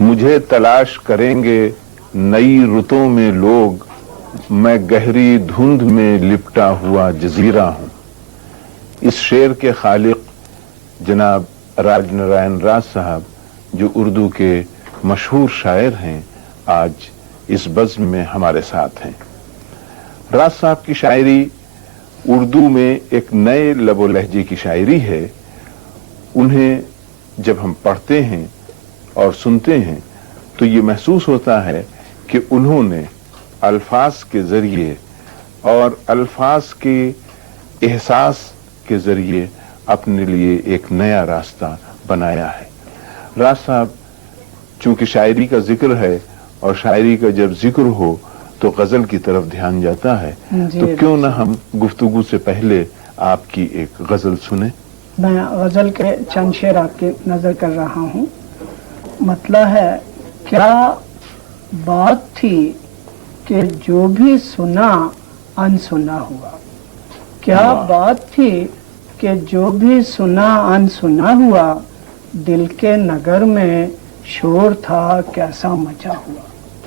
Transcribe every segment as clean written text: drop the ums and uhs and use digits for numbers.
مجھے تلاش کریں گے نئی رتوں میں لوگ، میں گہری دھند میں لپٹا ہوا جزیرہ ہوں۔ اس شعر کے خالق جناب راج نارائن راج صاحب، جو اردو کے مشہور شاعر ہیں، آج اس بزم میں ہمارے ساتھ ہیں۔ راج صاحب کی شاعری اردو میں ایک نئے لب و لہجے کی شاعری ہے۔ انہیں جب ہم پڑھتے ہیں اور سنتے ہیں تو یہ محسوس ہوتا ہے کہ انہوں نے الفاظ کے ذریعے اور الفاظ کے احساس کے ذریعے اپنے لیے ایک نیا راستہ بنایا ہے۔ راج صاحب، چونکہ شاعری کا ذکر ہے اور شاعری کا جب ذکر ہو تو غزل کی طرف دھیان جاتا ہے، تو کیوں نہ ہم گفتگو سے پہلے آپ کی ایک غزل سنیں؟ میں غزل کے چند شعر آپ کی نظر کر رہا ہوں۔ مطلب ہے، کیا بات تھی کہ جو بھی سنا انسنا ہوا، کیا بات تھی کہ جو بھی سنا انسنا ہوا، دل کے نگر میں شور تھا کیسا مچا ہوا۔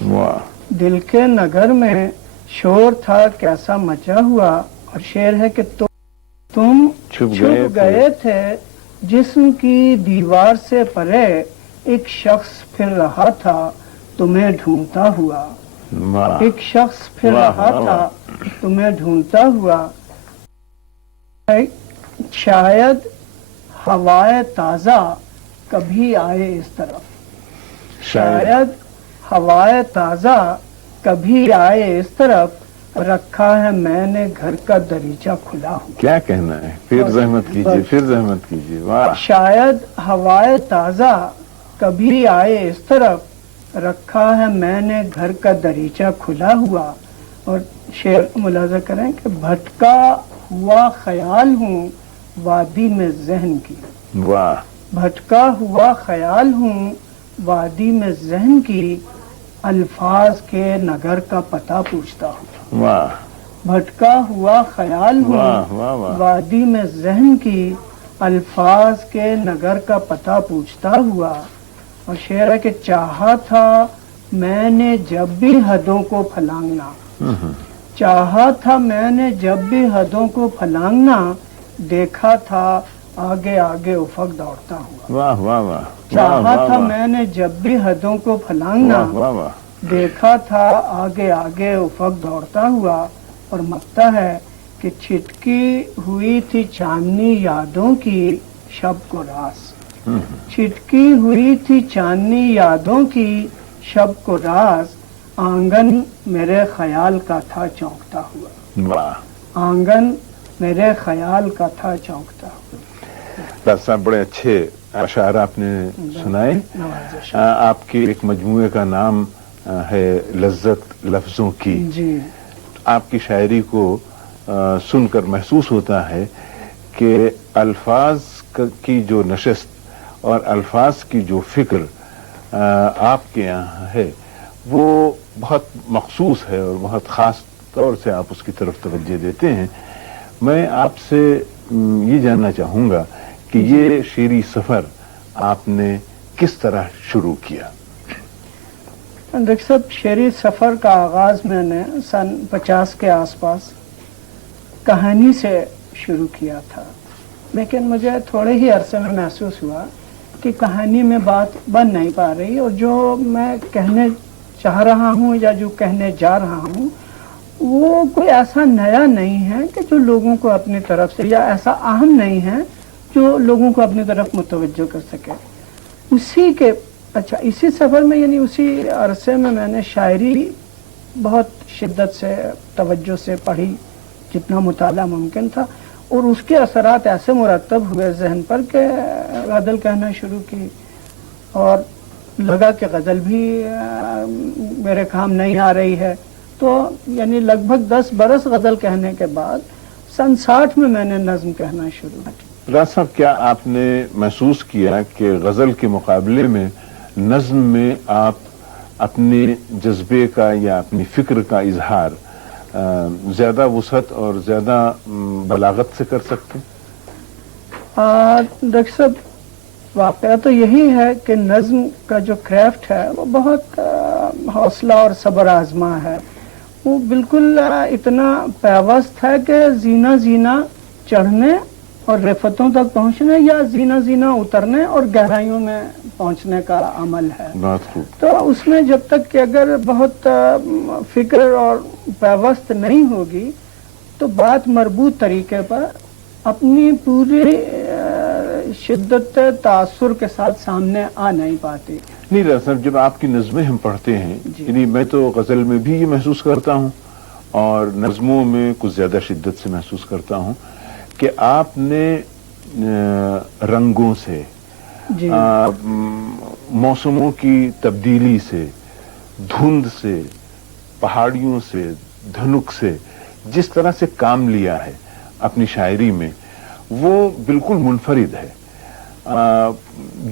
واہ! دل کے نگر میں شور تھا کیسا مچا ہوا۔ اور شعر ہے کہ تم چھپ گئے تھے جسم کی دیوار سے پرے، ایک شخص پھر رہا تھا تمہیں ڈھونڈتا ہوا۔ ایک شخص پھر رہا تھا تمہیں ڈھونڈتا ہوا۔ شاید ہوائے تازہ کبھی آئے اس طرف، شاید ہوائے تازہ کبھی آئے اس طرف، رکھا ہے میں نے گھر کا دریچہ کھلا ہوا۔ کیا کہنا ہے؟ پھر زحمت کیجیے، پھر زحمت کیجیے۔ واہ! شاید ہوائے تازہ کبھی آئے اس طرف، رکھا ہے میں نے گھر کا دریچہ کھلا ہوا۔ اور شعر ملاحظہ کریں کہ بھٹکا ہوا خیال ہوں وادی میں ذہن کی۔ واہ! بھٹکا ہوا خیال ہوں وادی میں ذہن کی، الفاظ کے نگر کا پتہ پوچھتا ہوں۔ واہ! بھٹکا ہوا خیال ہوں وادی میں ذہن کی، الفاظ کے نگر کا پتہ پوچھتا ہوا۔ اور شعر ہے کہ چاہا تھا میں نے جب بھی حدوں کو پھلانگنا، چاہا تھا میں نے جب بھی حدوں کو پھلانگنا، دیکھا تھا آگے آگے افق دوڑتا ہوا۔ واہ واہ واہ! چاہا تھا میں نے جب بھی حدوں کو پھلانگنا، دیکھا تھا آگے آگے افق دوڑتا ہوا۔ اور مکتا ہے کہ چھٹکی ہوئی تھی چاندنی یادوں کی شب کو راز، چھٹکی ہوئی تھی چاندنی یادوں کی شب کو راز، آنگن میرے خیال کا تھا چونکتا ہوا۔ واہ! آنگن میرے خیال کا تھا چونکتا ہوا۔ راج صاحب، بڑے اچھے اشعار آپ نے سنائے۔ آپ کے ایک مجموعے کا نام ہے لذت لفظوں کی۔ جی، آپ کی شاعری کو سن کر محسوس ہوتا ہے کہ الفاظ کی جو نشست اور الفاظ کی جو فکر آپ کے یہاں ہے وہ بہت مخصوص ہے اور بہت خاص طور سے آپ اس کی طرف توجہ دیتے ہیں۔ میں آپ سے یہ جاننا چاہوں گا کہ یہ شعری سفر آپ نے کس طرح شروع کیا؟ ڈاکٹر صاحب، شعری سفر کا آغاز میں نے سن 50 کے آس پاس کہانی سے شروع کیا تھا، لیکن مجھے تھوڑے ہی عرصے میں محسوس ہوا کہ کہانی میں بات بن نہیں پا رہی، اور جو میں کہنے چاہ رہا ہوں یا جو کہنے جا رہا ہوں وہ کوئی ایسا نیا نہیں ہے کہ جو لوگوں کو اپنی طرف سے، یا ایسا اہم نہیں ہے جو لوگوں کو اپنی طرف متوجہ کر سکے۔ اسی سفر میں، یعنی اسی عرصے میں میں نے شاعری بہت شدت سے توجہ سے پڑھی، جتنا مطالعہ ممکن تھا، اور اس کے اثرات ایسے مرتب ہوئے ذہن پر کہ غزل کہنا شروع کی، اور لگا کہ غزل بھی میرے کام نہیں آ رہی ہے۔ تو یعنی لگ بھگ 10 برس غزل کہنے کے بعد سن 60 میں نے نظم کہنا شروع کی۔ راج صاحب، کیا آپ نے محسوس کیا کہ غزل کے مقابلے میں نظم میں آپ اپنے جذبے کا یا اپنی فکر کا اظہار زیادہ وسعت اور زیادہ بلاغت سے کر سکتے؟ ڈاکٹر صاحب، واقعہ تو یہی ہے کہ نظم کا جو کرافٹ ہے وہ بہت حوصلہ اور صبر آزما ہے. وہ بالکل اتنا پیوست ہے کہ زینہ زینہ چڑھنے اور رفتوں تک پہنچنے یا زینہ زینہ اترنے اور گہرائیوں میں پہنچنے کا عمل ہے. بات خوب. تو اس میں جب تک کہ اگر بہت فکر اور پیوست نہیں ہوگی تو بات مربوط طریقے پر اپنی پوری شدت تاثر کے ساتھ سامنے آ نہیں پاتی. نہیں دراصل جب آپ کی نظمیں ہم پڑھتے ہیں یعنی میں تو غزل میں بھی یہ محسوس کرتا ہوں اور نظموں میں کچھ زیادہ شدت سے محسوس کرتا ہوں کہ آپ نے رنگوں سے جی موسموں کی تبدیلی سے دھند سے پہاڑیوں سے دھنک سے جس طرح سے کام لیا ہے اپنی شاعری میں وہ بالکل منفرد ہے.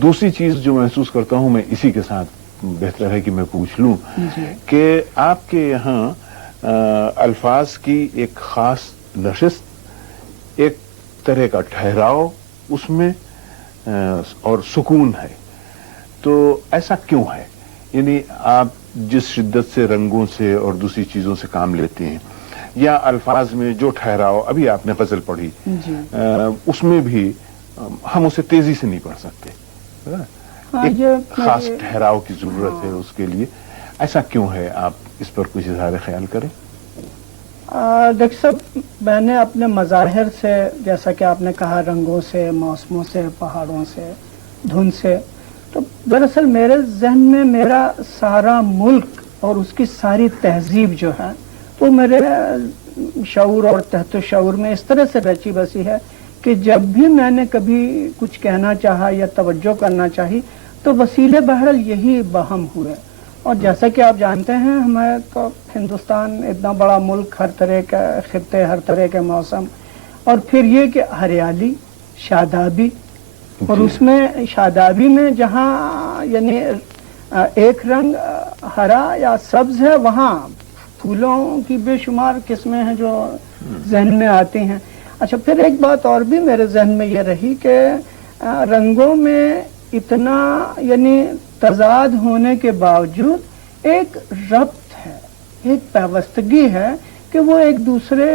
دوسری چیز جو محسوس کرتا ہوں میں اسی کے ساتھ بہتر ہے کہ میں پوچھ لوں کہ آپ کے یہاں الفاظ کی ایک خاص نشست ایک طرح کا ٹھہراؤ اس میں اور سکون ہے. تو ایسا کیوں ہے؟ یعنی آپ جس شدت سے رنگوں سے اور دوسری چیزوں سے کام لیتے ہیں یا الفاظ میں جو ٹھہراؤ ابھی آپ نے غزل پڑھی اس میں بھی ہم اسے تیزی سے نہیں پڑھ سکتے. ایک خاص ٹھہراؤ کی ضرورت ہے اس کے لیے. ایسا کیوں ہے؟ آپ اس پر کچھ اظہار خیال کریں. ڈاکٹر صاحب میں نے اپنے مظاہر سے جیسا کہ آپ نے کہا رنگوں سے موسموں سے پہاڑوں سے دھن سے تو دراصل میرے ذہن میں میرا سارا ملک اور اس کی ساری تہذیب جو ہے وہ میرے شعور اور تحت شعور میں اس طرح سے رچی بسی ہے کہ جب بھی میں نے کبھی کچھ کہنا چاہا یا توجہ کرنا چاہی تو وسیلے بہرحال یہی باہم ہوئے. اور جیسا کہ آپ جانتے ہیں ہمارا تو ہندوستان اتنا بڑا ملک، ہر طرح کا خطے، ہر طرح کے موسم، اور پھر یہ کہ ہریالی، شادابی، اور اس میں شادابی میں جہاں یعنی ایک رنگ ہرا یا سبز ہے وہاں پھولوں کی بے شمار قسمیں ہیں جو ذہن میں آتی ہیں. اچھا پھر ایک بات اور بھی میرے ذہن میں یہ رہی کہ رنگوں میں اتنا یعنی تضاد ہونے کے باوجود ایک ربط ہے، ایک پیوستگی ہے کہ وہ ایک دوسرے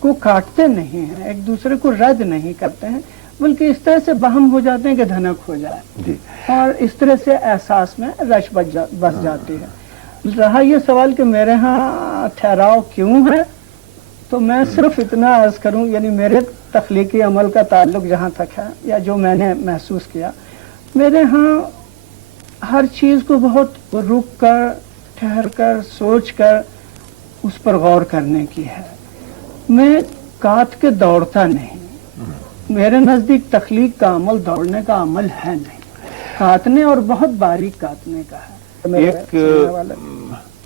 کو کاٹتے نہیں ہیں، ایک دوسرے کو رد نہیں کرتے ہیں، بلکہ اس طرح سے باہم ہو جاتے ہیں کہ دھنک ہو جائے اور اس طرح سے احساس میں رش بس جاتی ہے. رہا یہ سوال کہ میرے ہاں ٹھہراؤ کیوں ہے تو میں صرف اتنا عرض کروں یعنی میرے تخلیقی عمل کا تعلق جہاں تک ہے یا جو میں نے محسوس کیا میرے ہاں ہر چیز کو بہت رک کر ٹھہر کر سوچ کر اس پر غور کرنے کی ہے. میں کاٹ کے دوڑتا نہیں. میرے نزدیک تخلیق کا عمل دوڑنے کا عمل ہے نہیں، کاٹنے اور بہت باریک کاٹنے کا ہے. ایک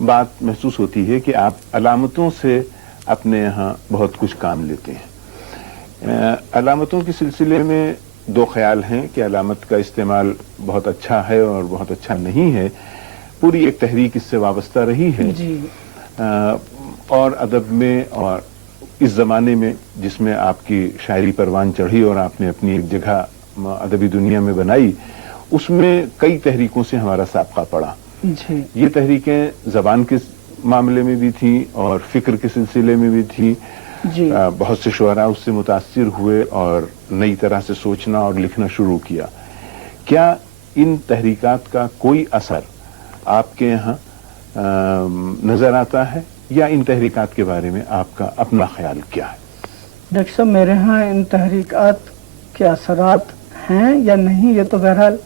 بات محسوس ہوتی ہے کہ آپ علامتوں سے اپنے یہاں بہت کچھ کام لیتے ہیں. علامتوں کے سلسلے میں دو خیال ہیں کہ علامت کا استعمال بہت اچھا ہے اور بہت اچھا نہیں ہے. پوری ایک تحریک اس سے وابستہ رہی ہے اور ادب میں اور اس زمانے میں جس میں آپ کی شاعری پروان چڑھی اور آپ نے اپنی ایک جگہ ادبی دنیا میں بنائی اس میں کئی تحریکوں سے ہمارا سابقہ پڑا. یہ تحریکیں زبان کے معاملے میں بھی تھیں اور فکر کے سلسلے میں بھی تھیں. بہت سے شعراء اس سے متاثر ہوئے اور نئی طرح سے سوچنا اور لکھنا شروع کیا. کیا ان تحریکات کا کوئی اثر آپ کے یہاں نظر آتا ہے یا ان تحریکات کے بارے میں آپ کا اپنا خیال کیا ہے؟ ڈاکٹر صاحب میرے ہاں ان تحریکات کے اثرات ہیں یا نہیں یہ تو بہرحال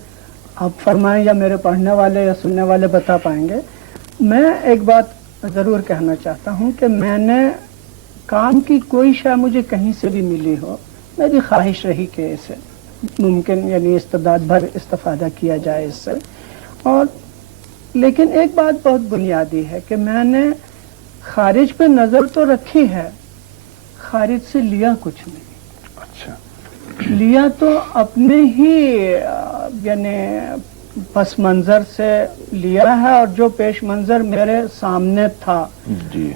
آپ فرمائیں یا میرے پڑھنے والے یا سننے والے بتا پائیں گے. میں ایک بات ضرور کہنا چاہتا ہوں کہ میں نے کام کی کوئی شے مجھے کہیں سے بھی ملی ہو میری خواہش رہی کہ اسے ممکن یعنی استعداد بھر استفادہ کیا جائے اس سے. اور لیکن ایک بات بہت بنیادی ہے کہ میں نے خارج پہ نظر تو رکھی ہے، خارج سے لیا کچھ نہیں. اچھا. لیا تو اپنے ہی یعنی پس منظر سے لیا ہے اور جو پیش منظر میرے سامنے تھا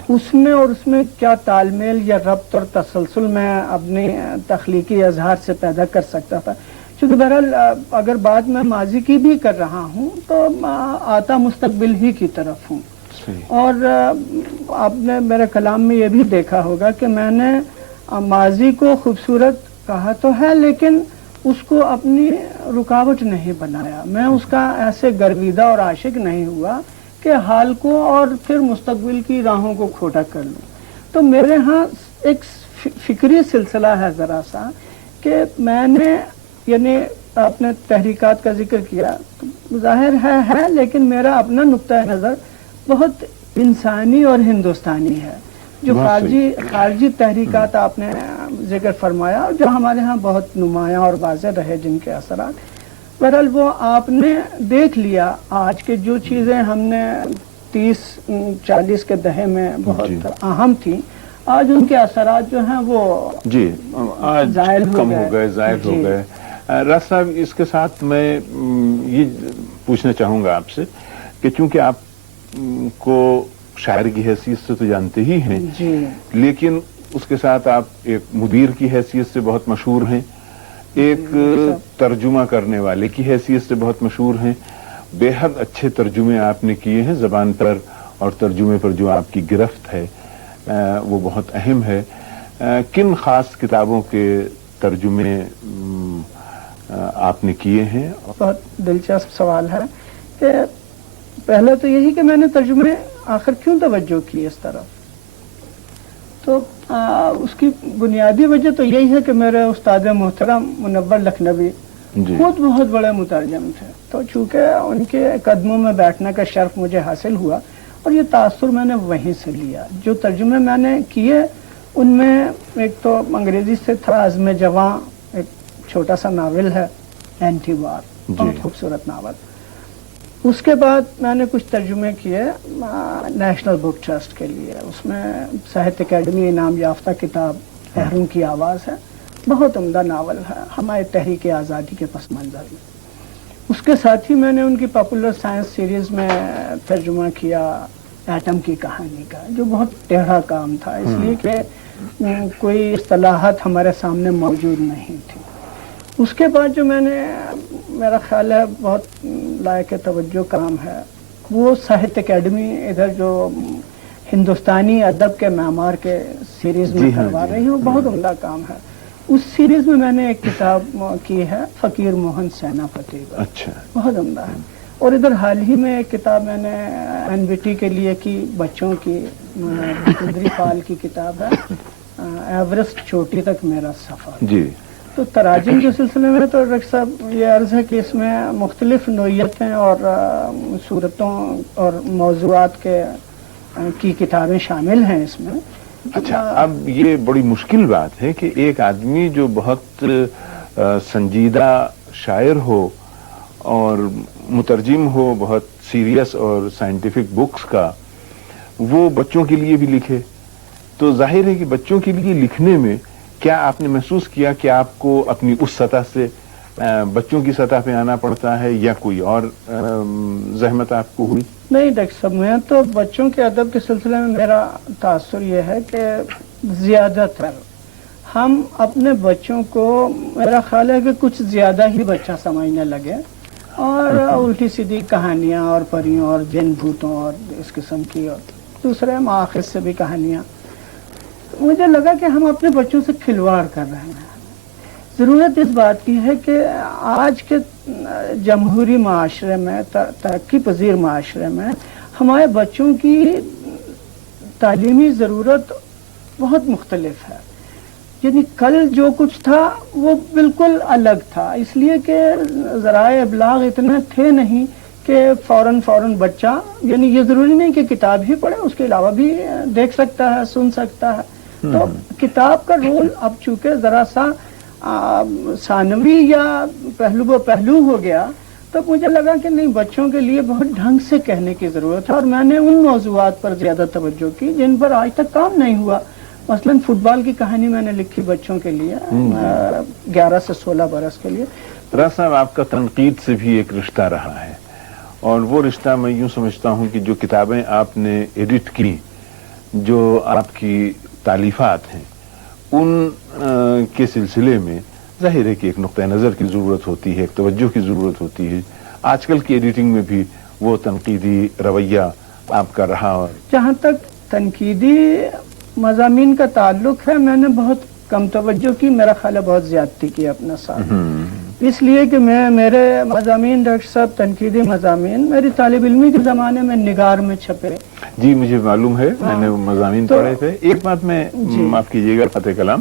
اس میں اور اس میں کیا تال میل یا ربط اور تسلسل میں اپنی تخلیقی اظہار سے پیدا کر سکتا تھا. چونکہ بہرحال اگر بات میں ماضی کی بھی کر رہا ہوں تو آتا مستقبل ہی کی طرف ہوں. اور آپ نے میرے کلام میں یہ بھی دیکھا ہوگا کہ میں نے ماضی کو خوبصورت کہا تو ہے لیکن اس کو اپنی رکاوٹ نہیں بنایا. میں اس کا ایسے گرویدہ اور عاشق نہیں ہوا کہ حال کو اور پھر مستقبل کی راہوں کو کھوٹا کر لوں. تو میرے ہاں ایک فکری سلسلہ ہے ذرا سا کہ میں نے یعنی آپ نے تحریکات کا ذکر کیا ظاہر ہے لیکن میرا اپنا نقطۂ نظر بہت انسانی اور ہندوستانی ہے. جو خارجی تحریکات آپ نے ذکر فرمایا اور جو ہمارے ہاں بہت نمایاں اور واضح رہے جن کے اثرات بہرحال وہ آپ نے دیکھ لیا. آج کے جو چیزیں ہم نے 30-40 کے دہے میں بہت اہم تھیں آج ان کے اثرات جو ہیں وہ آج کم ہو گئے ظاہر ہو گئے. راز صاحب اس کے ساتھ میں یہ پوچھنا چاہوں گا آپ سے کہ چونکہ آپ کو شاعر کی حیثیت سے تو جانتے ہی ہیں لیکن اس کے ساتھ آپ ایک مدیر کی حیثیت سے بہت مشہور ہیں, ایک ترجمہ کرنے والے کی حیثیت سے بہت مشہور ہیں. بے حد اچھے ترجمے آپ نے کیے ہیں زبان پر اور ترجمے پر جو آپ کی گرفت ہے وہ بہت اہم ہے. کن خاص کتابوں کے ترجمے آپ نے کیے ہیں؟ بہت دلچسپ سوال ہے کہ پہلے تو یہی کہ میں نے ترجمے آخر کیوں توجہ کی اس طرف, تو اس کی بنیادی وجہ تو یہی ہے کہ میرے استاد محترم منور لکھنوی خود بہت بڑے مترجم تھے, تو چونکہ ان کے قدموں میں بیٹھنے کا شرف مجھے حاصل ہوا اور یہ تاثر میں نے وہیں سے لیا. جو ترجمے میں نے کیے ان میں ایک تو انگریزی سے تھا عزم جواں, ایک چھوٹا سا ناول ہے اینٹی وار, بہت خوبصورت ناول. اس کے بعد میں نے کچھ ترجمے کیے نیشنل بک ٹرسٹ کے لیے. اس میں ساہتیہ اکیڈمی انعام یافتہ کتاب پہروں کی آواز ہے, بہت عمدہ ناول ہے ہمارے تحریک آزادی کے پس منظر میں. اس کے ساتھ ہی میں نے ان کی پاپولر سائنس سیریز میں ترجمہ کیا ایٹم کی کہانی کا, جو بہت ٹیڑھا کام تھا اس لیے کہ کوئی اصطلاحات ہمارے سامنے موجود نہیں تھی. اس کے بعد جو میں نے میرا خیال ہے بہت لائق توجہ کام ہے وہ ساہتیہ اکیڈمی ادھر جو ہندوستانی ادب کے معمار کے سیریز میں کروا رہی ہے وہ بہت عمدہ کام ہے. اس سیریز میں میں نے ایک کتاب کی ہے فقیر موہن سیناپتی کا, بہت عمدہ ہے. اور ادھر حال ہی میں ایک کتاب میں نے NBT کے لیے کی بچوں کی, بھوپندری پال کی کتاب ہے ایورسٹ چوٹی تک میرا سفر. تو تراجم کے سلسلے میں تو ڈاکٹر صاحب یہ عرض ہے کہ اس میں مختلف نوعیتیں اور صورتوں اور موضوعات کی کتابیں شامل ہیں اس میں. اچھا, اب یہ بڑی مشکل بات ہے کہ ایک آدمی جو بہت سنجیدہ شاعر ہو اور مترجم ہو بہت سیریس اور سائنٹیفک بکس کا, وہ بچوں کے لیے بھی لکھے. تو ظاہر ہے کہ بچوں کے لیے لکھنے میں کیا آپ نے محسوس کیا کہ آپ کو اپنی اس سطح سے بچوں کی سطح پہ آنا پڑتا ہے یا کوئی اور زحمت آپ کو ہوئی؟ نہیں ڈاکٹر صاحب, میں تو بچوں کے ادب کے سلسلے میں میرا تاثر یہ ہے کہ زیادہ تر ہم اپنے بچوں کو میرا خیال ہے کہ کچھ زیادہ ہی بچہ سمجھنے لگے اور الٹی سیدھی کہانیاں اور پریوں اور جن بھوتوں اور اس قسم کی اور دوسرے مآخذ سے بھی کہانیاں. مجھے لگا کہ ہم اپنے بچوں سے کھلواڑ کر رہے ہیں. ضرورت اس بات کی ہے کہ آج کے جمہوری معاشرے میں, ترقی پذیر معاشرے میں ہمارے بچوں کی تعلیمی ضرورت بہت مختلف ہے. یعنی کل جو کچھ تھا وہ بالکل الگ تھا, اس لیے کہ ذرائع ابلاغ اتنے تھے نہیں کہ فوراً بچہ, یعنی یہ ضروری نہیں کہ کتاب ہی پڑھے, اس کے علاوہ بھی دیکھ سکتا ہے, سن سکتا ہے. تو کتاب کا رول اب چونکہ ذرا سا ثانوی یا پہلو ہو گیا, تو مجھے لگا کہ نہیں, بچوں کے لیے بہت ڈھنگ سے کہنے کی ضرورت ہے. اور میں نے ان موضوعات پر زیادہ توجہ کی جن پر آج تک کام نہیں ہوا. مثلا فٹ بال کی کہانی میں نے لکھی بچوں کے لیے 11 سے 16 برس کے لیے. راز صاحب, آپ کا تنقید سے بھی ایک رشتہ رہا ہے, اور وہ رشتہ میں یوں سمجھتا ہوں کہ جو کتابیں آپ نے ایڈٹ کی, جو آپ کی تالیفات ہیں, ان کے سلسلے میں ظاہر ہے کہ ایک نقطۂ نظر کی ضرورت ہوتی ہے، ایک توجہ کی ضرورت ہوتی ہے. آج کل کی ایڈیٹنگ میں بھی وہ تنقیدی رویہ آپ کا رہا. اور جہاں تک تنقیدی مضامین کا تعلق ہے، میں نے بہت کم توجہ کی، میرا خیال ہے بہت زیادتی کی اپنا ساتھ. اس لیے کہ میرے مضامین ڈاکٹر صاحب تنقیدی مضامین میری طالب علمی کے زمانے میں نگار میں چھپے. جی مجھے معلوم ہے، میں نے مضامین پڑھے تھے. ایک بات میں معاف کیجیے گا فتح کلام،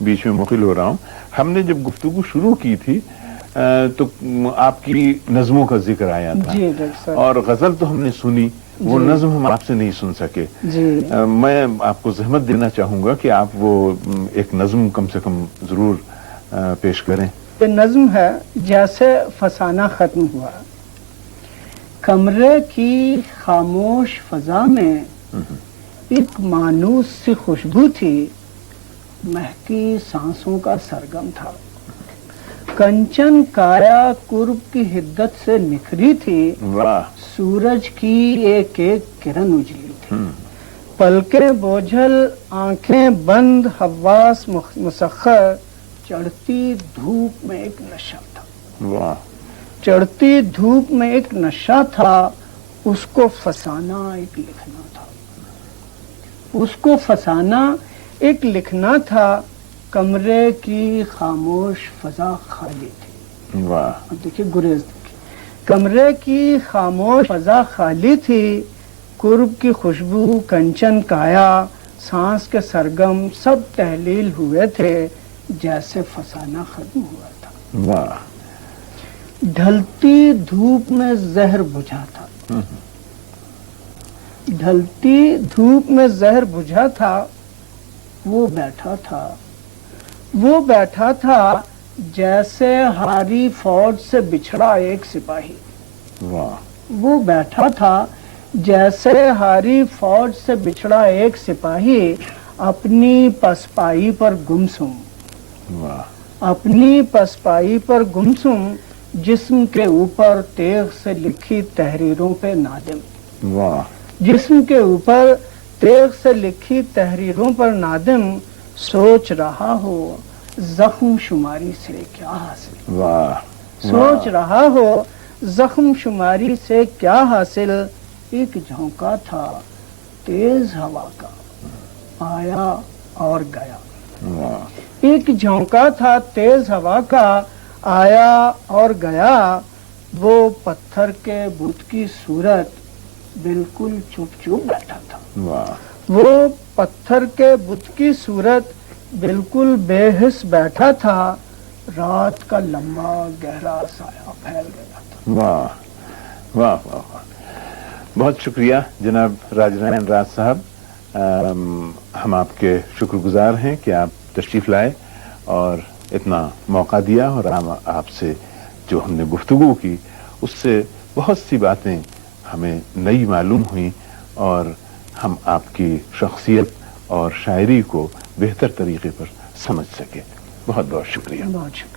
بیچ میں مخل ہو رہا ہوں. ہم نے جب گفتگو شروع کی تھی تو آپ کی نظموں کا ذکر آیا تھا، جی ڈاکٹر صاحب، اور غزل تو ہم نے سنی، وہ نظم ہم آپ سے نہیں سن سکے. جی میں آپ کو زحمت دینا چاہوں گا کہ آپ وہ ایک نظم کم سے کم ضرور پیش کریں. یہ نظم ہے: جیسے فسانہ ختم ہوا، کمرے کی خاموش فضا میں ایک مانوس سی خوشبو تھی، مہکی سانسوں کا سرگم تھا. کنچن کایا قرب کی حدت سے نکھری تھی، واہ، سورج کی ایک ایک کرن اجلی تھی. پلکیں بوجھل، آنکھیں بند، حواس مسخر، چڑھتی دھوپ میں ایک نشہ تھا. واہ، چڑھتی دھوپ میں ایک نشہ تھا، اس کو فسانہ ایک لکھنا تھا. اس کو فسانہ ایک لکھنا تھا. کمرے کی خاموش فضا خالی تھی. واہ، اب دیکھیے گریز دیکھیے. کمرے کی خاموش فضا خالی تھی، قرب کی خوشبو، کنچن کایا، سانس کے سرگم سب تحلیل ہوئے تھے، جیسے فسانہ ختم ہوا تھا. واہ، ڈھلتی دھوپ میں زہر بجھا تھا. ڈھلتی دھوپ میں زہر بجھا تھا. وہ بیٹھا تھا، وہ بیٹھا تھا جیسے ہاری فوج سے بچھڑا ایک سپاہی. واہ، وہ بیٹھا تھا جیسے ہاری فوج سے بچھڑا ایک سپاہی، اپنی پسپائی پر گمسم. واہ، اپنی پسپائی پر گمسم، جسم کے اوپر تیغ سے لکھی تحریروں پہ نادم. واہ، جسم کے اوپر تیغ سے لکھی تحریروں پر نادم، سوچ رہا ہو زخم شماری سے کیا حاصل. واہ، سوچ رہا ہو زخم شماری سے کیا حاصل. ایک جھونکا تھا تیز ہوا کا، آیا اور گیا. واہ، ایک جھونکا تھا تیز ہوا کا، آیا اور گیا. وہ پتھر کے بت کی صورت بالکل چپ چپ بیٹھا تھا. واہ، وہ پتھر کے بت کی صورت بالکل بے حس بیٹھا تھا. رات کا لمبا گہرا سایہ پھیل گیا تھا. واہ، واہ، واہ، واہ. بہت شکریہ جناب راج نارائن راج صاحب. ہم آپ کے شکر گزار ہیں کہ آپ تشریف لائے اور اتنا موقع دیا، اور آپ سے جو ہم نے گفتگو کی اس سے بہت سی باتیں ہمیں نئی معلوم ہوئیں، اور ہم آپ کی شخصیت اور شاعری کو بہتر طریقے پر سمجھ سکے. بہت بہت شکریہ. بہت شکریہ.